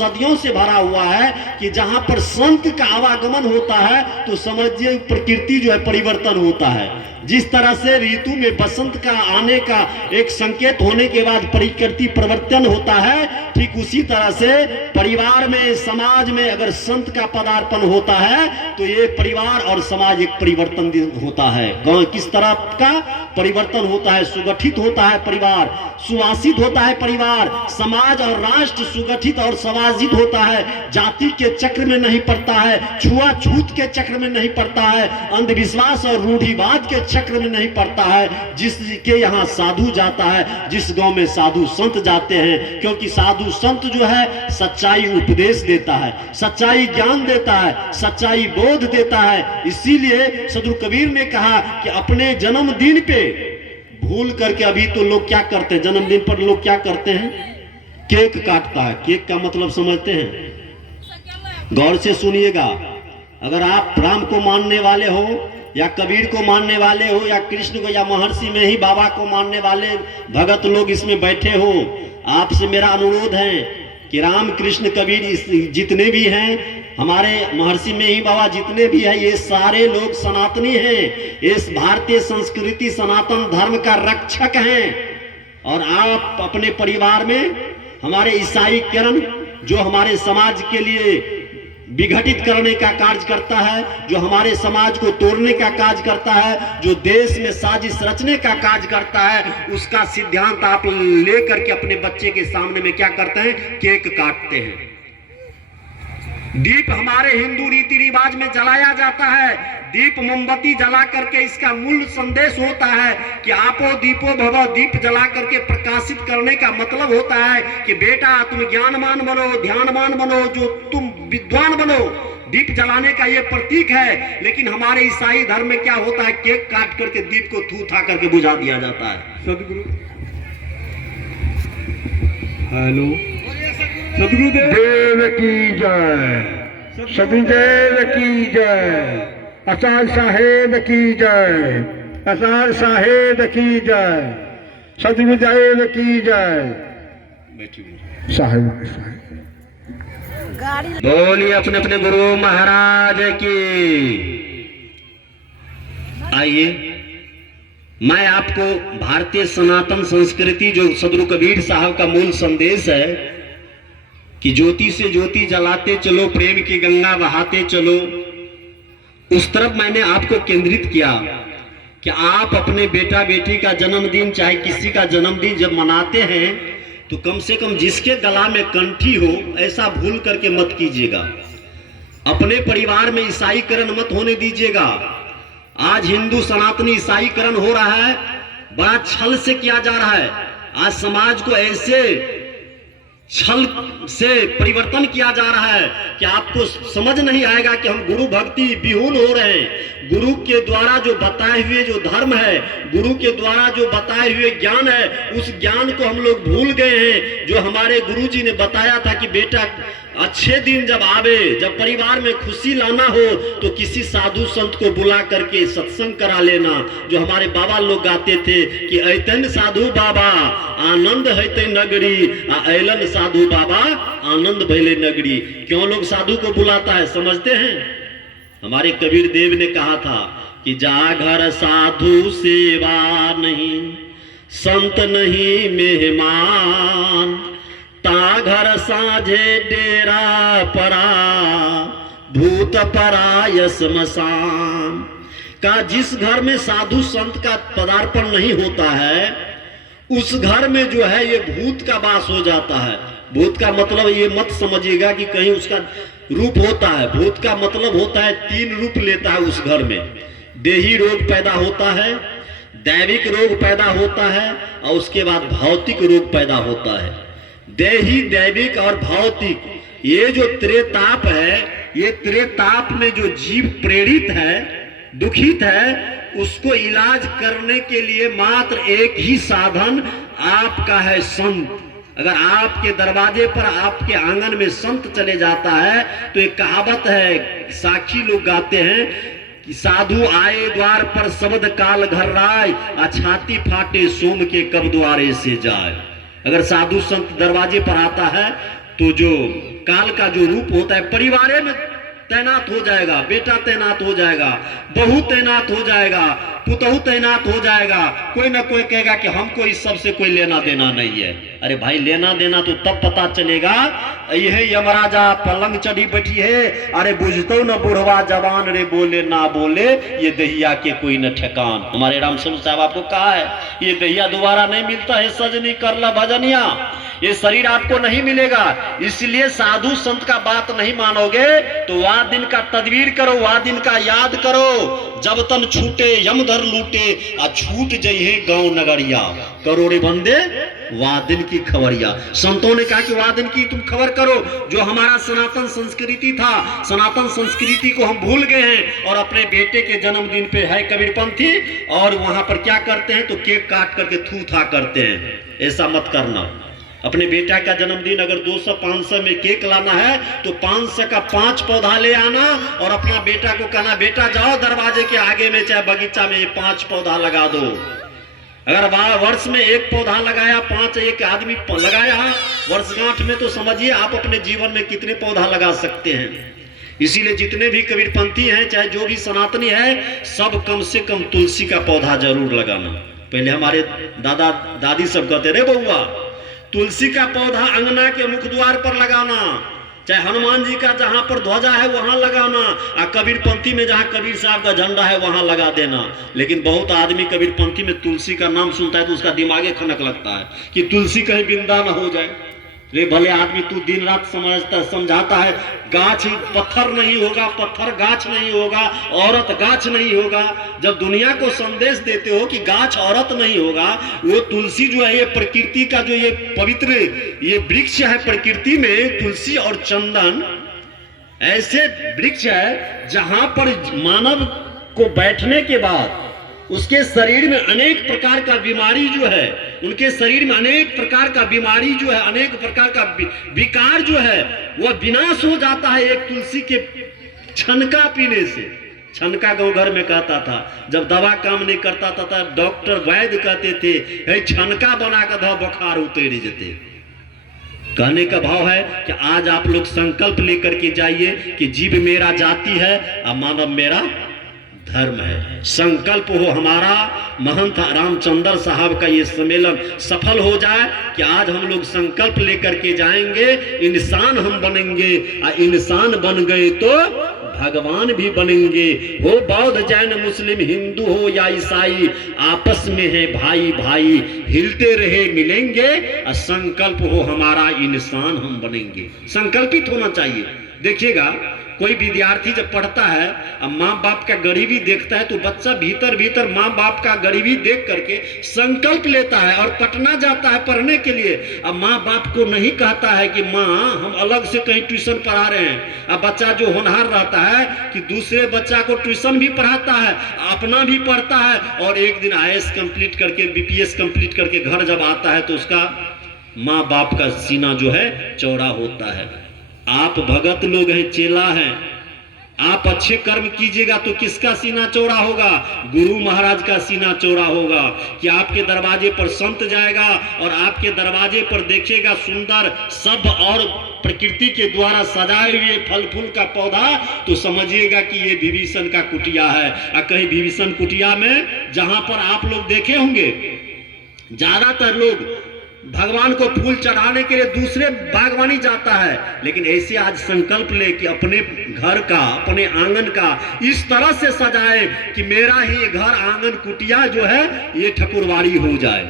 सदियों से भरा हुआ है कि जहां पर संत का आवागमन होता है तो समझिए प्रकृति जो है परिवर्तन होता है। जिस तरह से ऋतु में बसंत का आने का एक संकेत होने के बाद प्रकृति परिवर्तन होता है, ठीक उसी तरह से परिवार में, समाज में अगर संत का पदार्पण होता है तो ये परिवार और समाज एक परिवर्तन होता है। किस तरह का परिवर्तन होता है? सुगठित होता है परिवार, सुवासित होता है परिवार, समाज और राष्ट्र सुगठित और समाजित होता है, जाति के चक्र में नहीं पड़ता है, छुआछूत के चक्र में नहीं पड़ता है, अंधविश्वास और रूढ़िवाद के चक्र में नहीं पड़ता है। जिसके यहाँ साधु जाता है, जिस गांव में साधु संत जाते हैं, क्योंकि साधु संत जो है सच्चाई उपदेश देता है, सच्चाई ज्ञान देता है, सच्चाई बोध देता है। इसीलिए सदगुरु कबीर ने कहा कि अपने जन्मदिन पे भूल करके, अभी तो लोग क्या करते हैं, जन्मदिन पर लोग क्या करते हैं, केक काटता है। केक का मतलब समझते हैं? गौर से सुनिएगा, अगर आप राम को मानने वाले हो या कबीर को मानने वाले हो या कृष्ण को या महर्षि में ही बाबा को मानने वाले भगत लोग इसमें बैठे हो, आपसे मेरा अनुरोध है कि राम कृष्ण कबीर जितने भी हैं, हमारे महर्षि में ही बाबा जितने भी हैं, ये सारे लोग सनातनी हैं, इस भारतीय संस्कृति सनातन धर्म का रक्षक हैं। और आप अपने परिवार में हमारे ईसाई किरण जो हमारे समाज के लिए विघटित करने का कार्य करता है, जो हमारे समाज को तोड़ने का कार्य करता है, जो देश में साजिश रचने का कार्य करता है, उसका सिद्धांत आप लेकर के अपने बच्चे के सामने में क्या करते हैं, केक काटते हैं। दीप हमारे हिंदू रीति रिवाज में जलाया जाता है। दीप मोमबत्ती जला करके इसका मूल संदेश होता है कि आपो दीपो भव, दीप जला करके प्रकाशित करने का मतलब होता है कि बेटा तुम ज्ञानवान बनो, ध्यानवान बनो, जो तुम विद्वान बनो। दीप जलाने का ये प्रतीक है। लेकिन हमारे ईसाई धर्म में क्या होता है, केक काट करके दीप को थू था करके बुझा दिया जाता है। सदगुरु हेलो, सदगुरुदेव की जय, सदगुरुदेव की जय, आचार्य साहेब की जय, आचार्य साहेब की जय, सदगुरुदेव की जय। साहेब बोलिए अपने अपने गुरु महाराज की। आइए मैं आपको भारतीय सनातन संस्कृति जो सदगुरु कबीर साहब का मूल संदेश है कि ज्योति से ज्योति जलाते चलो, प्रेम की गंगा बहाते चलो, उस तरफ मैंने आपको केंद्रित किया कि आप अपने बेटा बेटी का जन्मदिन, चाहे किसी का जन्मदिन जब मनाते हैं तो कम से कम जिसके गला में कंठी हो ऐसा भूल करके मत कीजिएगा। अपने परिवार में ईसाईकरण मत होने दीजिएगा। आज हिंदू सनातनी ईसाईकरण हो रहा है, बड़ा छल से किया जा रहा है। आज समाज को ऐसे छल से परिवर्तन किया जा रहा है कि आपको समझ नहीं आएगा कि हम गुरु भक्ति विहून हो रहे हैं। गुरु के द्वारा जो बताए हुए जो धर्म है, गुरु के द्वारा जो बताए हुए ज्ञान है, उस ज्ञान को हम लोग भूल गए हैं। जो हमारे गुरु जी ने बताया था कि बेटा अच्छे दिन जब आवे, जब परिवार में खुशी लाना हो तो किसी साधु संत को बुला करके सत्संग करा लेना। जो हमारे बाबा लोग गाते थे कि ऐतन साधु बाबा आनंद है नगरी, ऐलन साधु बाबा आनंद भैले नगरी। क्यों लोग साधु को बुलाता है समझते हैं? हमारे कबीर देव ने कहा था कि जा घर साधु सेवा नहीं, संत नहीं मेहमान, ता घर साझे डेरा परा, भूत पराय श्मशान। का जिस घर में साधु संत का पदार्पण नहीं होता है, उस घर में जो है ये भूत का वास हो जाता है। भूत का मतलब ये मत समझिएगा कि कहीं उसका रूप होता है। भूत का मतलब होता है 3 रूप लेता है उस घर में। देही रोग पैदा होता है, दैविक रोग पैदा होता है और उसके बाद भौतिक रोग पैदा होता है। देही, दैविक और भौतिक, ये जो त्रेताप है, ये त्रेताप में जो जीव प्रेरित है, दुखित है, उसको इलाज करने के लिए मात्र एक ही साधन आपका है संत। अगर आपके दरवाजे पर, आपके आंगन में संत चले जाता है तो एक कहावत है, साखी लोग गाते हैं कि साधु आए द्वार पर शब्द काल घर राय, छाती फाटे सोम के कब द्वारे से जाए। अगर साधु संत दरवाजे पर आता है तो जो काल का जो रूप होता है, परिवार में तैनात हो जाएगा, बेटा तैनात हो जाएगा, बहू तैनात हो जाएगा, पुतहू तैनात हो जाएगा, कोई ना कोई कहेगा कि हमको इस सब से कोई लेना देना नहीं है। अरे भाई लेना देना तो तब पता चलेगा, यह यमराजा पलंग चढ़ी बैठी है, अरे बुझतो न बुढ़वा जवान रे बोले ना बोले, ये दहिया के कोई न ठेकान। हमारे रामचंद्र साहब आपको कहा है ये दहिया दोबारा नहीं मिलता है, सजनी करला भजनिया, ये शरीर आपको नहीं मिलेगा। इसलिए साधु संत का बात नहीं मानोगे तो वह दिन का तदबीर करो, वह दिन का याद करो, जब तन छूटे यमधर लूटे, आ छूट जइहे गांव नगरिया, करोड़े बंदे वह दिन की खबरिया। संतों ने कहा कि वह दिन की तुम खबर करो, जो हमारा सनातन संस्कृति था, सनातन संस्कृति को हम भूल गए हैं और अपने बेटे के जन्मदिन पे है कबीरपंथी, और वहां पर क्या करते हैं तो केक काट करके थू था करते हैं। ऐसा मत करना। अपने बेटा का जन्मदिन अगर 200-500 में केक लाना है तो 500 का 5 पौधा ले आना और अपना बेटा को कहना बेटा जाओ दरवाजे के आगे में चाहे बगीचा में ये 5 पौधा लगा दो। अगर वर्ष में 1 पौधा लगाया, 5 एक आदमी लगाया वर्षगांठ में, तो समझिए आप अपने जीवन में कितने पौधा लगा सकते हैं। इसीलिए जितने भी कबीरपंथी हैं, चाहे जो भी सनातनी है, सब कम से कम तुलसी का पौधा जरूर लगाना। पहले हमारे दादा दादी सब कहते रे बउआ तुलसी का पौधा अंगना के मुख द्वार पर लगाना, चाहे हनुमान जी का जहां पर ध्वजा है वहां लगाना, और कबीरपंथी में जहां कबीर साहब का झंडा है वहां लगा देना। लेकिन बहुत आदमी कबीरपंथी में तुलसी का नाम सुनता है तो उसका दिमागे खनक लगता है कि तुलसी कहीं बिंदा ना हो जाए। रे भले आदमी तू दिन रात समझाता है गाछ पत्थर नहीं होगा, पत्थर गाछ नहीं होगा, औरत गाछ नहीं होगा। जब दुनिया को संदेश देते हो कि गाछ औरत नहीं होगा, वो तुलसी जो है ये प्रकृति का जो ये पवित्र ये वृक्ष है, प्रकृति में तुलसी और चंदन ऐसे वृक्ष है जहां पर मानव को बैठने के बाद उसके शरीर में अनेक प्रकार का बीमारी जो है, उनके शरीर में अनेक प्रकार का बीमारी जो है, अनेक प्रकार का विकार जो है वह विनाश हो जाता है एक तुलसी के छनका पीने से। छनका गाँव घर में कहता था, जब दवा काम नहीं करता था तब डॉक्टर वैद्य कहते थे छनका बना कर दो बुखार उतर जेते। कहने का भाव है कि आज आप लोग संकल्प लेकर के जाइए कि जीव मेरा जाति है और मानव मेरा धर्म है। संकल्प हो हमारा महंत रामचंद्र साहब का ये सम्मेलन सफल हो जाए कि आज हम लोग संकल्प लेकर के जाएंगे, इंसान हम बनेंगे, और इंसान बन गए तो भगवान भी बनेंगे। हो बौद्ध जैन मुस्लिम हिंदू हो या ईसाई, आपस में है भाई भाई, हिलते रहे मिलेंगे, और संकल्प हो हमारा इंसान हम बनेंगे। संकल्पित होना चाहिए। देखिएगा कोई विद्यार्थी जब पढ़ता है और माँ बाप का गरीबी देखता है तो बच्चा भीतर भीतर माँ बाप का गरीबी देख करके संकल्प लेता है और पटना जाता है पढ़ने के लिए। अब माँ बाप को नहीं कहता है कि माँ हम अलग से कहीं ट्यूशन पढ़ा रहे हैं। अब बच्चा जो होनहार रहता है कि दूसरे बच्चा को ट्यूशन भी पढ़ाता है, अपना भी पढ़ता है, और एक दिन IAS कंप्लीट करके BPS कंप्लीट करके घर जब आता है तो उसका माँ बाप का सीना जो है चौड़ा होता है। आप भगत लोग हैं, चेला हैं, आप अच्छे कर्म कीजिएगा तो किसका सीना चौड़ा होगा? गुरु महाराज का सीना चौड़ा होगा कि आपके दरवाजे पर संत जाएगा और आपके दरवाजे पर देखेगा सुंदर सब और प्रकृति के द्वारा सजाए हुए फल फूल का पौधा, तो समझिएगा कि ये विभीषण का कुटिया है। और कहीं विभीषण कुटिया में जहां पर आप लोग देखे होंगे ज्यादातर लोग भगवान को फूल चढ़ाने के लिए दूसरे बागवानी जाता है, लेकिन ऐसे आज संकल्प ले कि अपने घर का, अपने आंगन का इस तरह से सजाए कि मेरा ही घर आंगन कुटिया जो है ये ठकुरवाड़ी हो जाए।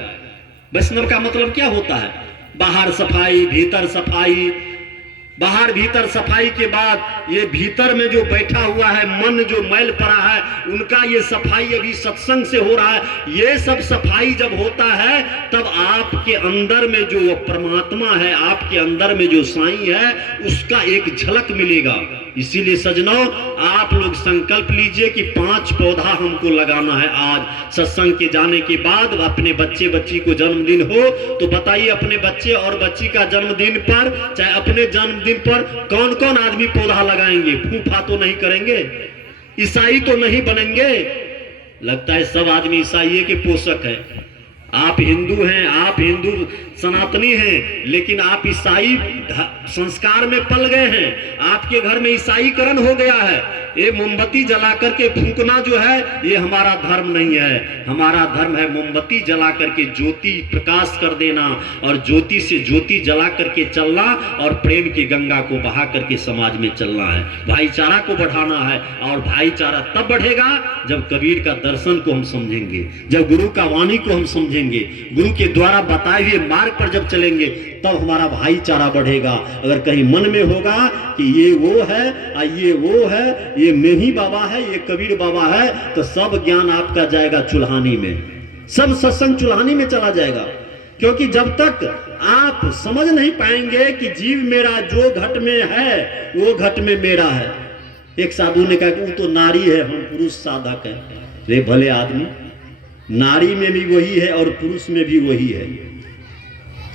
वैष्णव का मतलब क्या होता है? बाहर सफाई, भीतर सफाई। बाहर भीतर सफाई के बाद ये भीतर में जो बैठा हुआ है मन जो मैल पड़ा है उनका ये सफाई अभी सत्संग से हो रहा है। ये सब सफाई जब होता है तब आपके अंदर में जो परमात्मा है, आपके अंदर में जो साईं है, उसका एक झलक मिलेगा। इसीलिए सजनों आप लोग संकल्प लीजिए कि 5 पौधा हमको लगाना है। आज सत्संग के जाने के बाद अपने बच्चे बच्ची को जन्मदिन हो तो बताइए अपने बच्चे और बच्ची का जन्मदिन पर, चाहे अपने जन्मदिन पर कौन कौन आदमी पौधा लगाएंगे? फूफा तो नहीं करेंगे, ईसाई तो नहीं बनेंगे। लगता है सब आदमी ईसाई के पोषक है। आप हिंदू हैं, आप हिंदू सनातनी हैं, लेकिन आप ईसाई संस्कार में पल गए हैं, आपके घर में ईसाईकरण हो गया है। ये मोमबत्ती जला करके फूंकना जो है ये हमारा धर्म नहीं है। हमारा धर्म है मोमबत्ती जला करके ज्योति प्रकाश कर देना और ज्योति से ज्योति जला करके चलना और प्रेम की गंगा को बहा करके समाज में चलना है, भाईचारा को बढ़ाना है। और भाईचारा तब बढ़ेगा जब कबीर का दर्शन को हम समझेंगे, जब गुरु का वाणी को हम समझेंगे, गुरु के द्वारा बताए हुए मार्ग पर जब चलेंगे, तब हमारा भाईचारा बढ़ेगा। अगर कहीं मन में होगा कि ये वो है ये वो है, ये मेही बाबा है, ये कबीर बाबा है, तो सब ज्ञान आपका जाएगा चुल्हानी में, सब सत्संग चुल्हानी में चला जाएगा। क्योंकि जब तक आप समझ नहीं पाएंगे कि जीव मेरा जो घट में है वो घट में मेरा है। एक साधु ने कहा कि वो तो नारी है, हम पुरुष साधक है। रे भले आदमी, नारी में भी वही है और पुरुष में भी वही है।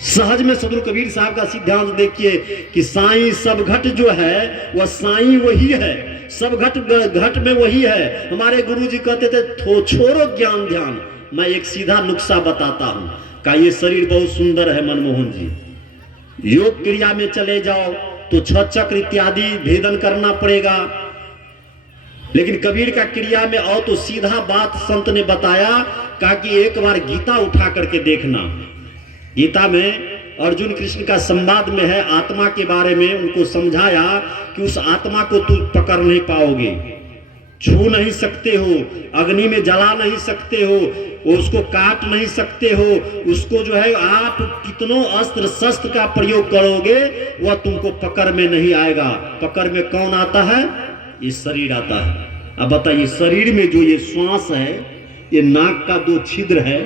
सहज में सदगुरु कबीर साहब का सिद्धांत देखिए कि साईं सब घट जो है वह साईं वही है, सब घट में वही है। हमारे गुरु जी कहते थे छोड़ो ज्ञान ध्यान, मैं एक सीधा नुस्खा बताता हूं। का ये शरीर बहुत सुंदर है मनमोहन जी, योग क्रिया में चले जाओ तो 6 चक्र इत्यादि भेदन करना पड़ेगा, लेकिन कबीर का क्रिया में आओ तो सीधा बात संत ने बताया। कहा कि एक बार गीता उठा करके देखना। गीता में अर्जुन कृष्ण का संवाद में है, आत्मा के बारे में उनको समझाया कि उस आत्मा को तू पकड़ नहीं पाओगे, छू नहीं सकते हो, अग्नि में जला नहीं सकते हो, उसको काट नहीं सकते हो, उसको जो है आप कितनों अस्त्र शस्त्र का प्रयोग करोगे वह तुमको पकड़ में नहीं आएगा। पकड़ में कौन आता है? ये शरीर आता है। अब बताइए, शरीर में जो ये श्वास है, ये नाक का 2 छिद्र है,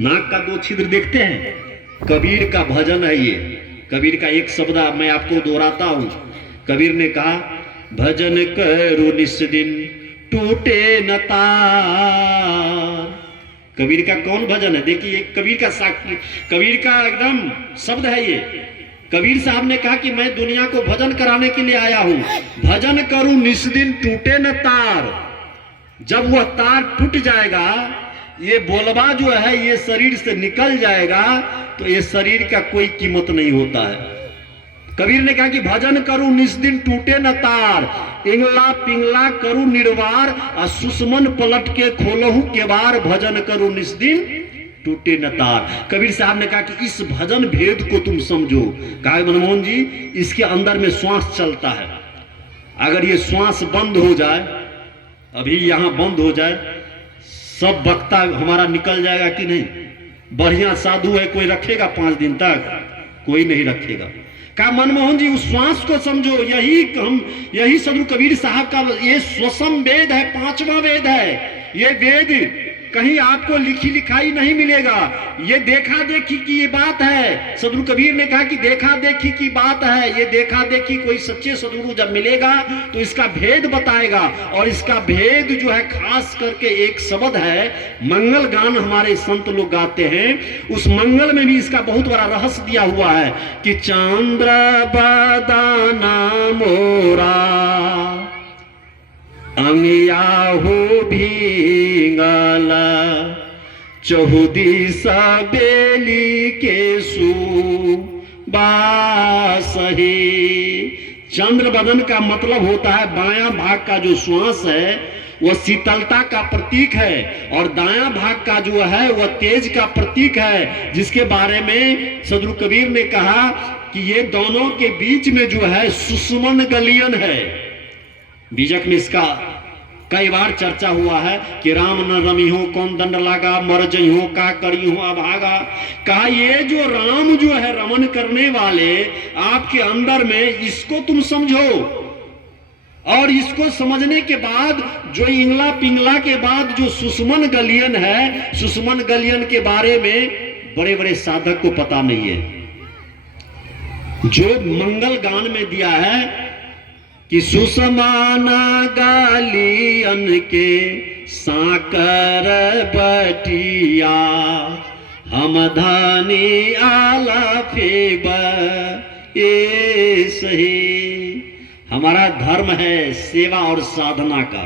नाक का 2 छिद्र देखते हैं। कबीर का भजन है ये। कबीर का एक शब्द मैं आपको दोहराता हूं। कबीर ने कहा, भजन करो निस दिन टूटे न तार। कबीर का कौन भजन है? देखिए कबीर का एकदम शब्द है ये। कबीर साहब ने कहा कि मैं दुनिया को भजन कराने के लिए आया हूं। भजन करूं निस दिन टूटे न तार। जब वह तार टूट जाएगा, ये बोलबा जो है ये शरीर से निकल जाएगा, तो ये शरीर का कोई कीमत नहीं होता है। कबीर ने कहा कि भजन करूं निस दिन टूटे न तार, इंगला पिंगला करूं निर्वार, और सुषमन पलट के खोलहू के बार, भजन करूं निस दिन टूटे न तार। कबीर साहब ने कहा कि इस भजन भेद को तुम समझो। कहा मनमोहन जी, इसके अंदर में श्वास चलता है, अगर ये श्वास बंद हो जाए, अभी यहां बंद हो जाए, सब वक्ता हमारा निकल जाएगा कि नहीं? बढ़िया साधु है, कोई रखेगा 5 दिन तक? कोई नहीं रखेगा। कहा मनमोहन जी, उस श्वास को समझो। यही सदगुरु कबीर साहब का ये स्वसम वेद है, 5वां वेद है। ये वेद कहीं आपको लिखी लिखाई नहीं मिलेगा, ये देखा देखी की ये बात है। सदगुरु कबीर ने कहा कि देखा देखी की बात है। ये देखा देखी कोई सच्चे सदगुरु जब मिलेगा तो इसका भेद बताएगा। और इसका भेद जो है खास करके एक शब्द है, मंगल गान हमारे संत लोग गाते हैं, उस मंगल में भी इसका बहुत बड़ा रहस्य दिया हुआ है कि चंद्र बदाना मोरा अंगियाहू भींगल, चहुदिशा बेली के सुबासही। चंद्र बदन का मतलब होता है बायां भाग का जो श्वास है वह शीतलता का प्रतीक है, और दायां भाग का जो है वह तेज का प्रतीक है, जिसके बारे में सदगुरु कबीर ने कहा कि ये दोनों के बीच में जो है सुषमन गलियन है। बीजक में इसका कई बार चर्चा हुआ है कि राम न रमी हो कौन दंड लागा, मर जई हो का करी हो अभागा। कहा ये जो राम जो है रमन करने वाले आपके अंदर में, इसको तुम समझो, और इसको समझने के बाद जो इंगला पिंगला के बाद जो सुषमन गलियन है, सुषमन गलियन के बारे में बड़े बड़े साधक को पता नहीं है। जो मंगल गान में दिया है कि सुषमाना गालियन के साकर बटिया, हम धानी आला फेब ए सही। हमारा धर्म है सेवा और साधना का।